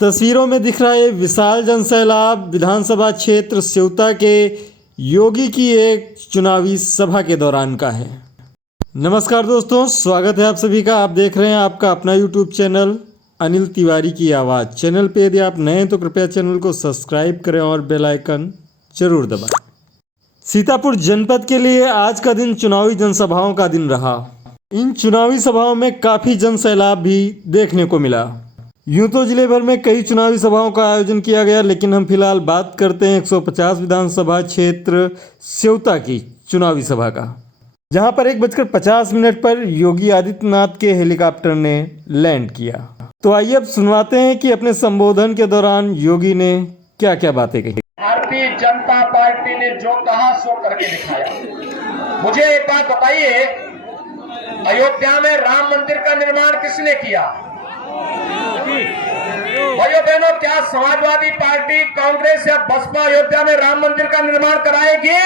तस्वीरों में दिख रहा है विशाल जनसैलाब विधानसभा क्षेत्र सेवता के योगी की एक चुनावी सभा के दौरान का है। नमस्कार दोस्तों, स्वागत है आप सभी का। आप देख रहे हैं आपका अपना यूट्यूब चैनल अनिल तिवारी की आवाज़। चैनल पे यदि आप नए हैं तो कृपया चैनल को सब्सक्राइब करें और बेल आइकन जरूर दबाएं। सीतापुर जनपद के लिए आज का दिन चुनावी जनसभाओं का दिन रहा। इन चुनावी सभाओं में काफ़ी जनसैलाब भी देखने को मिला। यूं तो जिले भर में कई चुनावी सभाओं का आयोजन किया गया, लेकिन हम फिलहाल बात करते हैं 150 विधानसभा क्षेत्र सेवता की चुनावी सभा का, जहां पर 1:50 पर योगी आदित्यनाथ के हेलीकॉप्टर ने लैंड किया। तो आइए अब सुनवाते हैं कि अपने संबोधन के दौरान योगी ने क्या क्या बातें कही। भारतीय जनता पार्टी ने जो कहा सो करके दिखाया। मुझे एक बात बताइए, अयोध्या में राम मंदिर का निर्माण किसने किया? भाइयों बहनों, क्या समाजवादी पार्टी, कांग्रेस या बसपा अयोध्या में राम मंदिर का निर्माण कराएगी?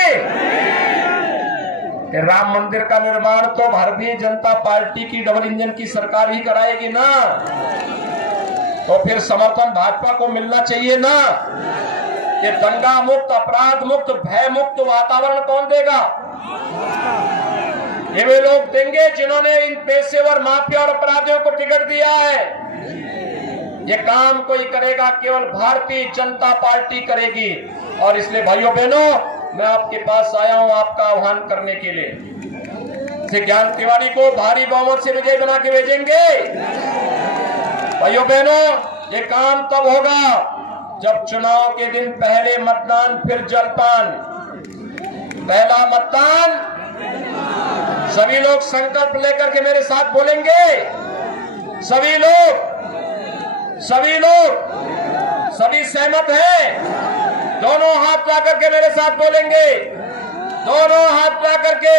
राम मंदिर का निर्माण तो भारतीय जनता पार्टी की डबल इंजन की सरकार ही कराएगी ना। तो फिर समर्थन भाजपा को मिलना चाहिए ना। ये दंगा मुक्त, अपराध मुक्त, भय मुक्त वातावरण कौन देगा? ये वे लोग देंगे जिन्होंने इन पेशेवर माफिया और अपराधियों को टिकट दिया है। ये काम कोई करेगा, केवल भारतीय जनता पार्टी करेगी। और इसलिए भाइयों बहनों, मैं आपके पास आया हूं आपका आह्वान करने के लिए। ज्ञान तिवारी को भारी बहुमत से विजय बना के भेजेंगे। भाइयों बहनों, ये काम तब होगा जब चुनाव के दिन पहले मतदान फिर जलपान। पहला मतदान, सभी लोग संकल्प लेकर के मेरे साथ बोलेंगे। सभी लोग सभी सहमत हैं? दोनों हाथ ला करके मेरे साथ बोलेंगे। दोनों हाथ ला करके,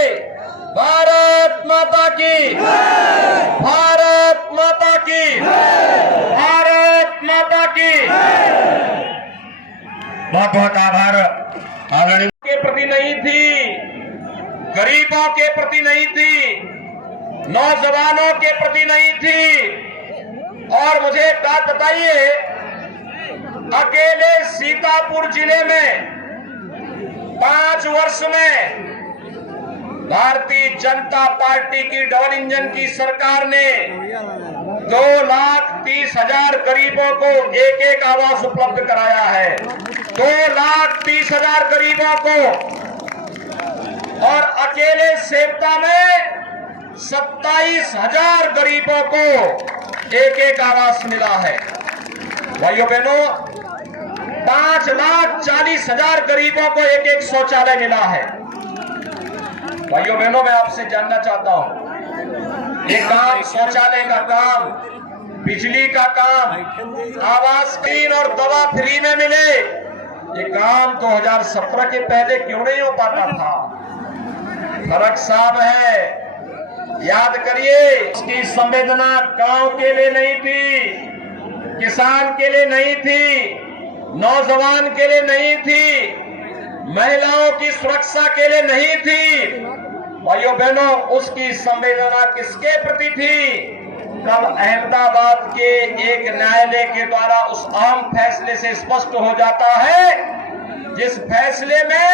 भारत माता की, भारत माता की, भारत माता की। बहुत बहुत आभार। आदरणीय के प्रति नहीं थी, गरीबों के प्रति नहीं थी, नौजवानों के प्रति नहीं थी। और मुझे एक बात बताइए, अकेले सीतापुर जिले में 5 वर्ष में भारतीय जनता पार्टी की डबल इंजन की सरकार ने 2,30,000 गरीबों को एक आवास उपलब्ध कराया है। 2,30,000 गरीबों को। और अकेले सेवता में 27,000 गरीबों को एक आवास मिला है। भाइयों बहनों, 5,40,000 गरीबों को एक शौचालय मिला है। भाइयों बहनों, मैं आपसे जानना चाहता हूं, ये काम, शौचालय का काम, बिजली का काम, आवास क्लीन और दवा फ्री में मिले, ये काम 2017 के पहले क्यों नहीं हो पाता था? फर्क साफ है। याद करिए, उसकी संवेदना गांव के लिए नहीं थी, किसान के लिए नहीं थी, नौजवान के लिए नहीं थी, महिलाओं की सुरक्षा के लिए नहीं थी। भाइयों बहनों, उसकी संवेदना किसके प्रति थी? कल अहमदाबाद के एक न्यायालय के द्वारा उस अहम फैसले से स्पष्ट हो जाता है, जिस फैसले में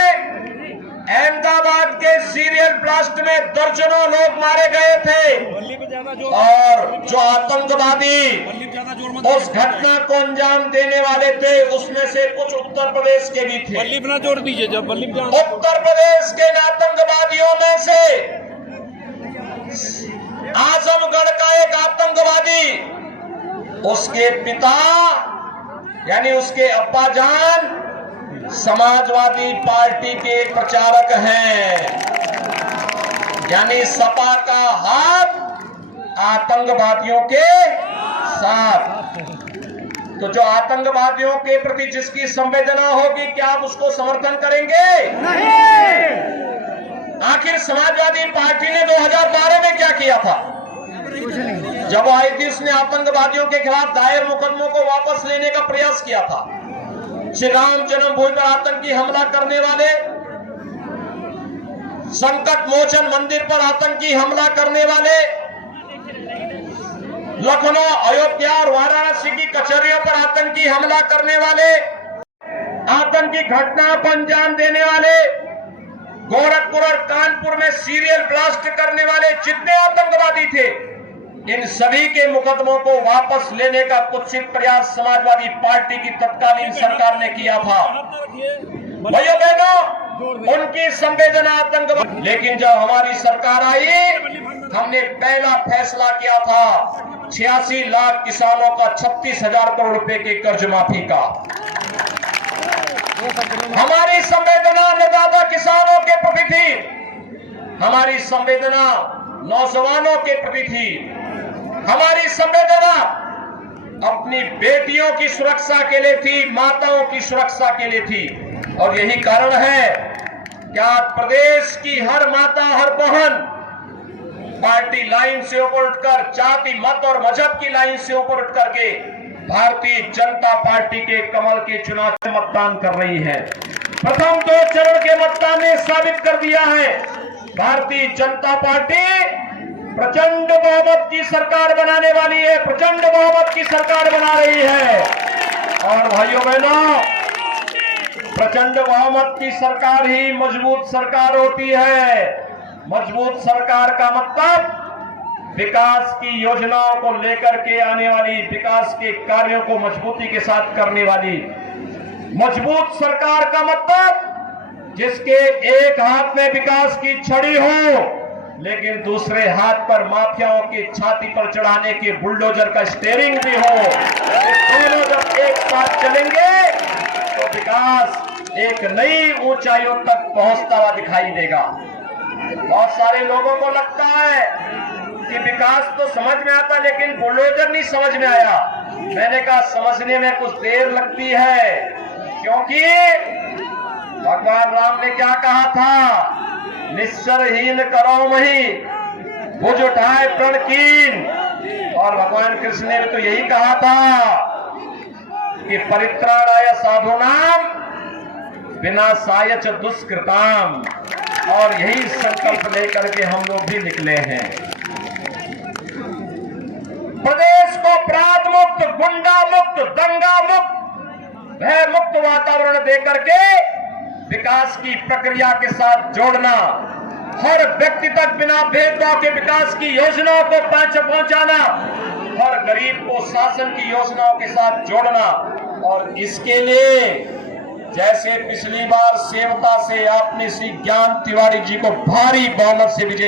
अहमदाबाद के सीरियल ब्लास्ट में दर्जनों लोग मारे गए थे। और जो आतंकवादी उस घटना को अंजाम देने वाले थे, उसमें से कुछ उत्तर प्रदेश के भी थे। जोड़ दीजिए, जब उत्तर प्रदेश के आतंकवादियों में से आजमगढ़ का एक आतंकवादी, उसके पिता यानी उसके अब्बा जान समाजवादी पार्टी के प्रचारक हैं। यानी सपा का हाथ आतंकवादियों के साथ। तो जो आतंकवादियों के प्रति जिसकी संवेदना होगी, क्या आप उसको समर्थन करेंगे? नहीं। आखिर समाजवादी पार्टी ने 2012 में क्या किया था? जब वो आई थी, उसने आतंकवादियों के खिलाफ दायर मुकदमों को वापस लेने का प्रयास किया था। श्री राम जन्मभूमि पर आतंकी हमला करने वाले, संकट मोचन मंदिर पर आतंकी हमला करने वाले, लखनऊ, अयोध्या और वाराणसी की कचहरियों पर आतंकी हमला करने वाले, आतंकी घटना को अंजाम देने वाले, गोरखपुर और कानपुर में सीरियल ब्लास्ट करने वाले जितने आतंकवादी थे, इन सभी के मुकदमों को वापस लेने का कुत्सित प्रयास समाजवादी पार्टी की तत्कालीन सरकार ने किया था। भाइयों बहनों, उनकी संवेदना आतंकवाद, लेकिन जब हमारी सरकार आई, हमने पहला फैसला किया था 86 लाख किसानों का 36,000 करोड़ रुपए के कर्ज माफी का। हमारी संवेदना अन्नदाता किसानों के प्रति थी, हमारी संवेदना नौजवानों के प्रति थी, हमारी संवेदना अपनी बेटियों की सुरक्षा के लिए थी, माताओं की सुरक्षा के लिए थी। और यही कारण है कि आज प्रदेश की हर माता, हर बहन पार्टी लाइन से ऊपर उठकर, जाति मत और मजहब की लाइन से ऊपर उठ करके भारतीय जनता पार्टी के कमल के चुनाव में मतदान कर रही है। प्रथम 2 चरण के मतदान ने साबित कर दिया है, भारतीय जनता पार्टी प्रचंड बहुमत की सरकार बनाने वाली है, प्रचंड बहुमत की सरकार बना रही है। और भाइयों बहनों, प्रचंड बहुमत की सरकार ही मजबूत सरकार होती है। मजबूत सरकार का मतलब विकास की योजनाओं को लेकर के आने वाली, विकास के कार्यों को मजबूती के साथ करने वाली। मजबूत सरकार का मतलब जिसके एक हाथ में विकास की छड़ी हो, लेकिन दूसरे हाथ पर माफियाओं की छाती पर चढ़ाने के बुलडोजर का स्टीयरिंग भी हो। दोनों जब एक साथ चलेंगे तो विकास एक नई ऊंचाइयों तक पहुंचता हुआ दिखाई देगा। बहुत सारे लोगों को लगता है कि विकास तो समझ में आता, लेकिन बुलडोजर नहीं समझ में आया। मैंने कहा समझने में कुछ देर लगती है, क्योंकि भगवान राम ने क्या कहा था, निश्चरहीन करो मही भुज उठाए प्रण कीन। और भगवान कृष्ण ने तो यही कहा था कि परित्राणाय साधूनाम विनाशाय च दुष्कृताम। और यही संकल्प लेकर के हम लोग भी निकले हैं। प्रदेश को अपराध मुक्त, गुंडा मुक्त, दंगा मुक्त, भय मुक्त वातावरण देकर के विकास की प्रक्रिया के साथ जोड़ना, हर व्यक्ति तक बिना भेदभाव के विकास की योजनाओं को पहुंचाना, हर गरीब को शासन की योजनाओं के साथ जोड़ना। और इसके लिए जैसे पिछली बार सेवता से आपने श्री ज्ञान तिवारी जी को भारी बहुमत से विजयी